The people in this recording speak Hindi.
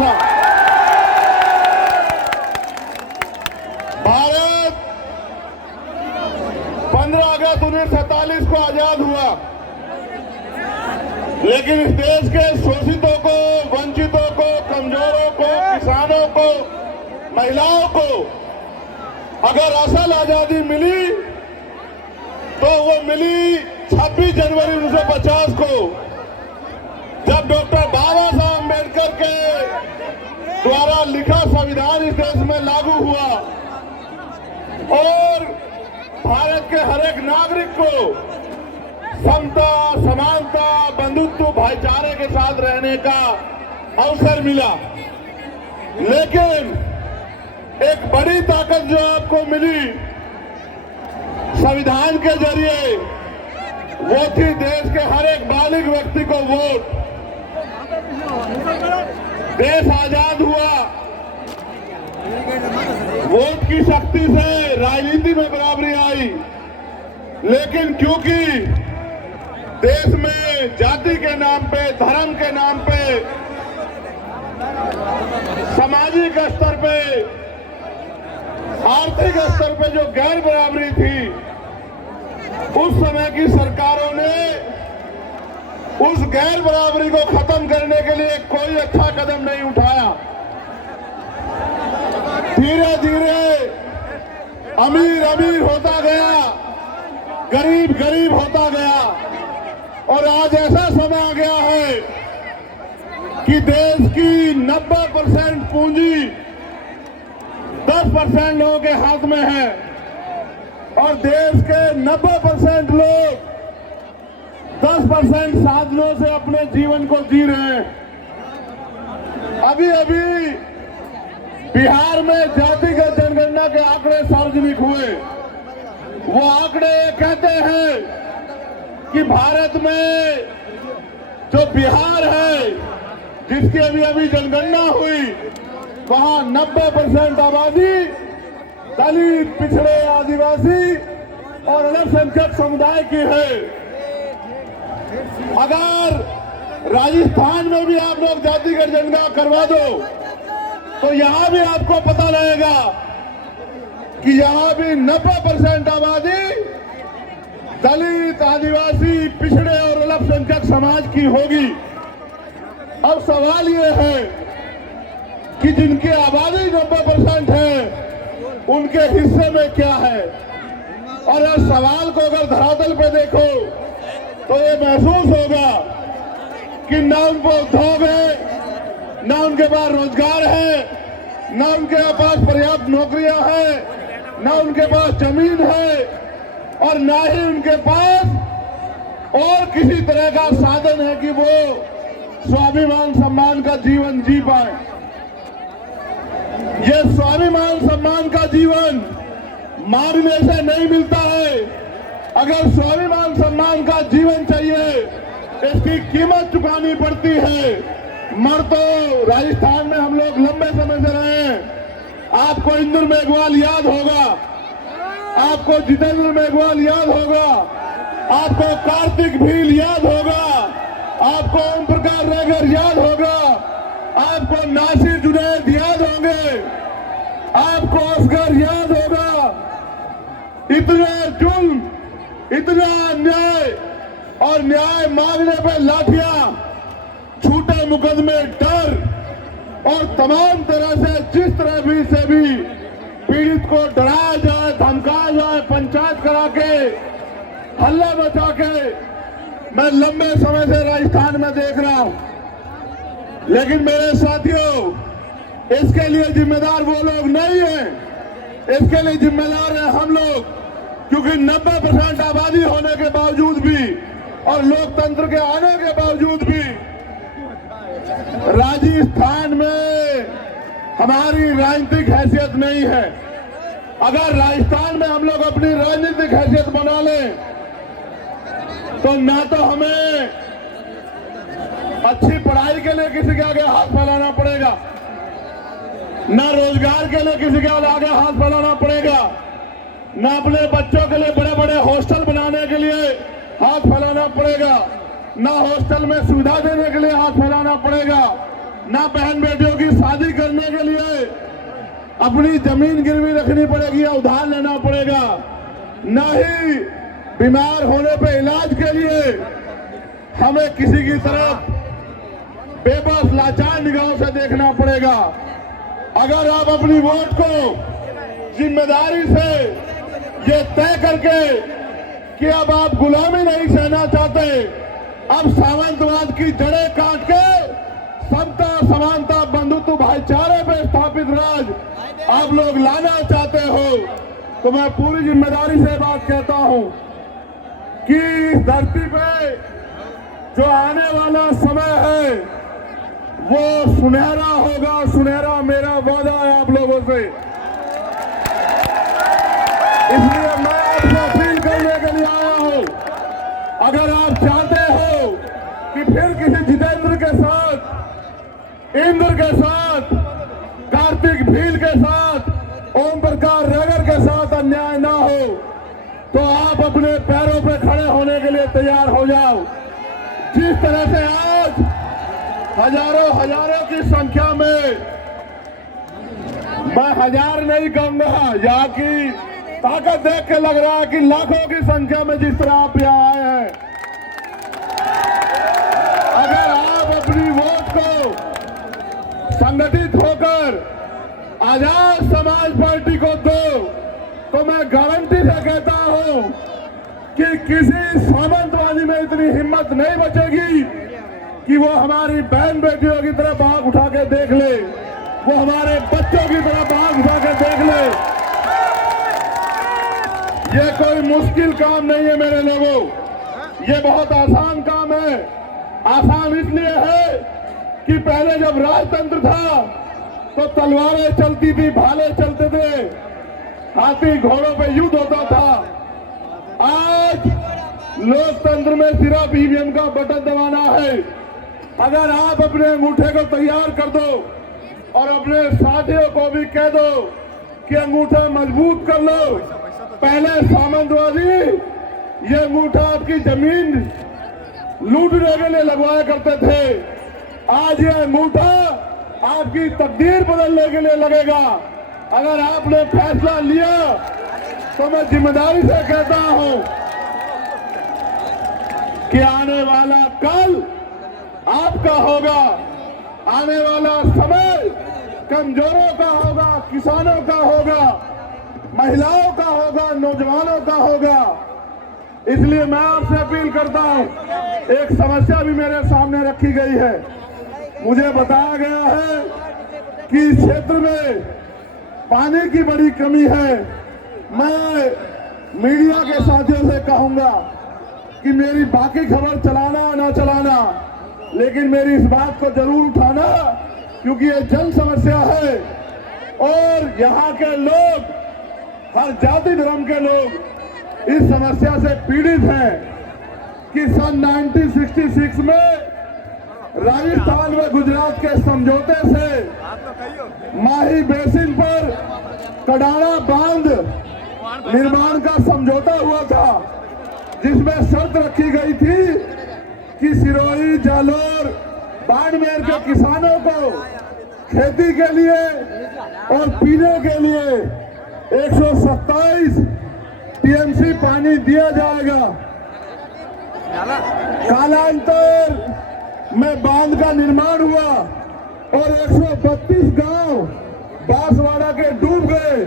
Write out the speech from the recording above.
था। भारत 15 अगस्त 1947 को आजाद हुआ, लेकिन इस देश के शोषितों को, वंचितों को, कमजोरों को, किसानों को, महिलाओं को अगर असल आजादी मिली तो वो मिली 26 जनवरी 1950 को, जब डॉक्टर बाबा साहब अम्बेडकर के द्वारा लिखा संविधान इस देश में लागू हुआ और भारत के हर एक नागरिक को समता, समानता, बंधुत्व, भाईचारे के साथ रहने का अवसर मिला। लेकिन एक बड़ी ताकत जो आपको मिली संविधान के जरिए, वो थी देश के हर एक बालिग व्यक्ति को वोट। देश आजाद हुआ, वोट की शक्ति से राजनीति में बराबरी आई, लेकिन क्योंकि देश में जाति के नाम पे, धर्म के नाम पे, सामाजिक स्तर पे, आर्थिक स्तर पे जो गैर बराबरी थी, उस समय की सरकारों ने उस गैर बराबरी को खत्म करने के लिए कोई अच्छा कदम नहीं उठाया। धीरे धीरे अमीर अमीर होता गया, गरीब गरीब होता गया और आज ऐसा समय आ गया है कि देश की 90% पूंजी 10% लोगों के हाथ में है और देश के 90% लोग 10% साधनों से अपने जीवन को जी रहे हैं। अभी अभी बिहार में जातिगत जनगणना के आंकड़े सार्वजनिक हुए। वो आंकड़े कहते हैं कि भारत में जो बिहार है, जिसकी अभी अभी जनगणना हुई, वहां 90% आबादी दलित, पिछड़े, आदिवासी और अल्पसंख्यक समुदाय की है। अगर राजस्थान में भी आप लोग जातिगत जनगणना करवा दो तो यहां भी आपको पता लगेगा कि यहां भी 90% आबादी दलित, आदिवासी, पिछड़े और अल्पसंख्यक समाज की होगी। अब सवाल ये है कि जिनकी आबादी 90% है, उनके हिस्से में क्या है। और इस सवाल को अगर धरातल पे देखो तो ये महसूस होगा कि ना उनको उद्योग है, ना उनके पास रोजगार है, ना उनके पास पर्याप्त नौकरियां हैं, ना उनके पास जमीन है और ना ही उनके पास और किसी तरह का साधन है कि वो स्वाभिमान सम्मान का जीवन जी पाए। ये स्वाभिमान सम्मान का जीवन मांगने से नहीं मिलता है। अगर स्वाभिमान सम्मान का जीवन चाहिए, इसकी कीमत चुकानी पड़ती है। मर तो राजस्थान में हम लोग लंबे समय से रहे हैं। आपको इंदुर मेघवाल याद होगा, आपको जितेंद्र मेघवाल याद होगा, आपको कार्तिक भील याद होगा, आपको ओम प्रकाश रेगर याद होगा, आपको नासिर जुनैद याद होंगे, आपको असगर याद होगा। इतना जुल्म, इतना अन्याय और न्याय मांगने पे लाठियां, झूठे मुकदमे, डर और तमाम तरह से जिस तरह भी से भी पीड़ित को डराया जाए, धमकाया जाए, पंचायत करा के, हल्ला मचा के, मैं लंबे समय से राजस्थान में देख रहा हूं। लेकिन मेरे साथियों, इसके लिए जिम्मेदार वो लोग नहीं हैं, इसके लिए जिम्मेदार हैं हम लोग। क्योंकि 90% आबादी होने के बावजूद भी और लोकतंत्र के आने के बावजूद भी राजस्थान में हमारी राजनीतिक हैसियत नहीं है। अगर राजस्थान में हम लोग अपनी राजनीतिक हैसियत बना लें तो ना तो हमें अच्छी पढ़ाई के लिए किसी के आगे हाथ फैलाना पड़ेगा, ना रोजगार के लिए किसी के आगे हाथ फैलाना पड़ेगा, ना अपने बच्चों के लिए बड़े बड़े हॉस्टल बनाने के लिए हाथ फैलाना पड़ेगा, ना हॉस्टल में सुविधा देने के लिए हाथ फैलाना पड़ेगा, ना बहन बेटियों की शादी करने के लिए अपनी जमीन गिरवी रखनी पड़ेगी या उधार लेना पड़ेगा, न ही बीमार होने पे इलाज के लिए हमें किसी की तरफ बेबस लाचार निगाहों से देखना पड़ेगा। अगर आप अपनी वोट को जिम्मेदारी से ये तय करके कि अब आप गुलामी नहीं सहना चाहते, अब सामंतवाद की जड़ें काट के समता, समानता, बंधुत्व, भाईचारे पे स्थापित राज आप लोग लाना चाहते हो, तो मैं पूरी जिम्मेदारी से बात कहता हूं कि इस धरती पे जो आने वाला समय है वो सुनहरा होगा, सुनहरा मेरा वादा है आप लोगों से। इसलिए मैं आपसे अपील करने के लिए आया हूं, अगर आप चाहते हो कि फिर किसी जितेंद्र के साथ, इंद्र के साथ, कार्तिक भील के साथ, ओम प्रकाश रगर के साथ अन्याय ना हो, तो आप अपने पैरों पे खड़े होने के लिए तैयार हो जाओ। जिस तरह से आज हजारों की संख्या में, मैं हजार नहीं कहूंगा, यहाँ की ताकत देख के लग रहा है कि लाखों की संख्या में जिस तरह आप यहाँ आए हैं, अगर आप अपनी वोट को संगठित होकर आजाद समाज पार्टी को दो, तो मैं गारंटी से कहता हूं कि किसी सामंतवादी में इतनी हिम्मत नहीं बचेगी कि वो हमारी बहन बेटियों की तरफ आंख उठा के देख ले, वो हमारे बच्चों की तरफ आंख उठा के देख ले। ये कोई मुश्किल काम नहीं है मेरे लोगों, ये बहुत आसान काम है। आसान इसलिए है कि पहले जब राजतंत्र था तो तलवारें चलती थी, भाले चलते थे, हाथी घोड़ों पे युद्ध होता था। आज लोकतंत्र में सिर्फ ईवीएम का बटन दबाना है। अगर आप अपने अंगूठे को तैयार कर दो और अपने साथियों को भी कह दो कि अंगूठा मजबूत कर लो। पहले सामंतवादी ये अंगूठा आपकी जमीन लूटने के लिए लगवाया करते थे, आज ये अंगूठा आपकी तकदीर बदलने के लिए लगेगा। अगर आपने फैसला लिया तो मैं जिम्मेदारी से कहता हूं कि आने वाला कल आपका होगा, आने वाला समय कमजोरों का होगा, किसानों का होगा, महिलाओं का होगा, नौजवानों का होगा। इसलिए मैं आपसे अपील करता हूं, एक समस्या भी मेरे सामने रखी गई है। मुझे बताया गया है कि इस क्षेत्र में पानी की बड़ी कमी है। मैं मीडिया के साथियों से कहूंगा कि मेरी बाकी खबर चलाना ना चलाना, लेकिन मेरी इस बात को जरूर उठाना, क्योंकि ये जन समस्या है और यहाँ के लोग, हर जाति धर्म के लोग इस समस्या से पीड़ित हैं कि सन 1966 में राजस्थान में गुजरात के समझौते से माही बेसिन पर कडाड़ा बांध निर्माण का समझौता हुआ था, जिसमें शर्त रखी गई थी कि सिरोही, जालोर, बाड़मेर के किसानों को खेती के लिए और पीने के लिए 127 टीएमसी पानी दिया जाएगा। कालांतर में बांध का निर्माण हुआ और 132 गांव बांसवाड़ा के डूब गए।